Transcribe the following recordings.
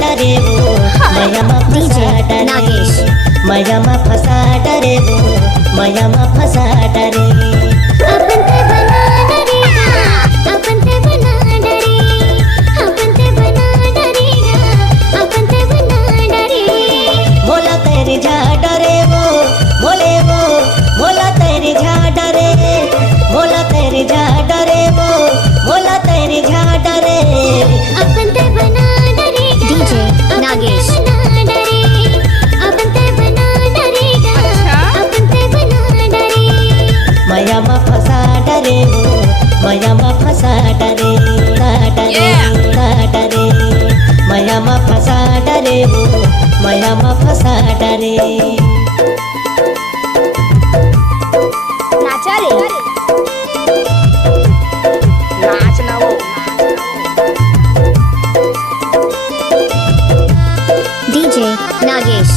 डरे वो मया मा फसा डरे मया मा फसा डरे वो मया मा फसा डरे अपन ते बना डरेगा अपन ते बना डरे अपन ते बना डरेगा अपन ते बना डरे मोला तेरे जा डरे वो मोला तेरे जा डरे मोला तेरे जा डरे वो मोला तेरे जा डरे अपन ते बना डरेगा डीजे नागेश अपन ते बना डरेगा अपन ते बना डरे मया मा फसा डरे वो मया मा फसा डरे डरे डरे मया मा फसा डरे वो मया मा फसा डरे नाचा रे नाच ना वो डीजे नागेश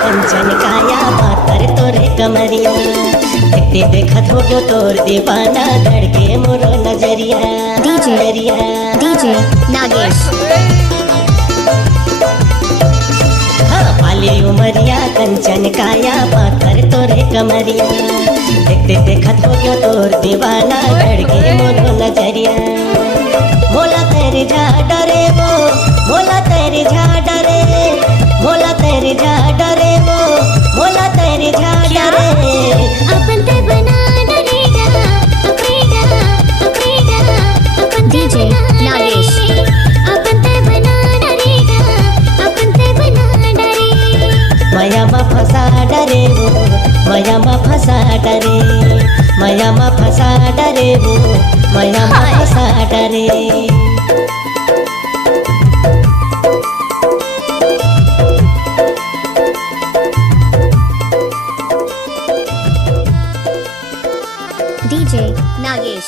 कंचन काया पातर तोरे कमरिया देखते देखत हो गयो तोर दीवाना धड़के मोरो नजरिया डीजे नागेश हाँ पाली उमरिया कंचन काया पातर तोरे कमरिया देखते देखत हो गयो तोर दीवाना धड़के मोरो नजरिया मोला तेरे जा डरे वो मोला तेरे जा डरे मोला तेरे जा डरे वो मोला तेरे जा डरे अपन ते बना डरेगा अपरेगा अपन ते डीजे नागेश अपन ते बना डरेगा अपन ते बना डरे मया मा फसा डरे वो मया मा फसा डरे मया मा फसा डरे वो मया मा फसा डरे डीजे नागेश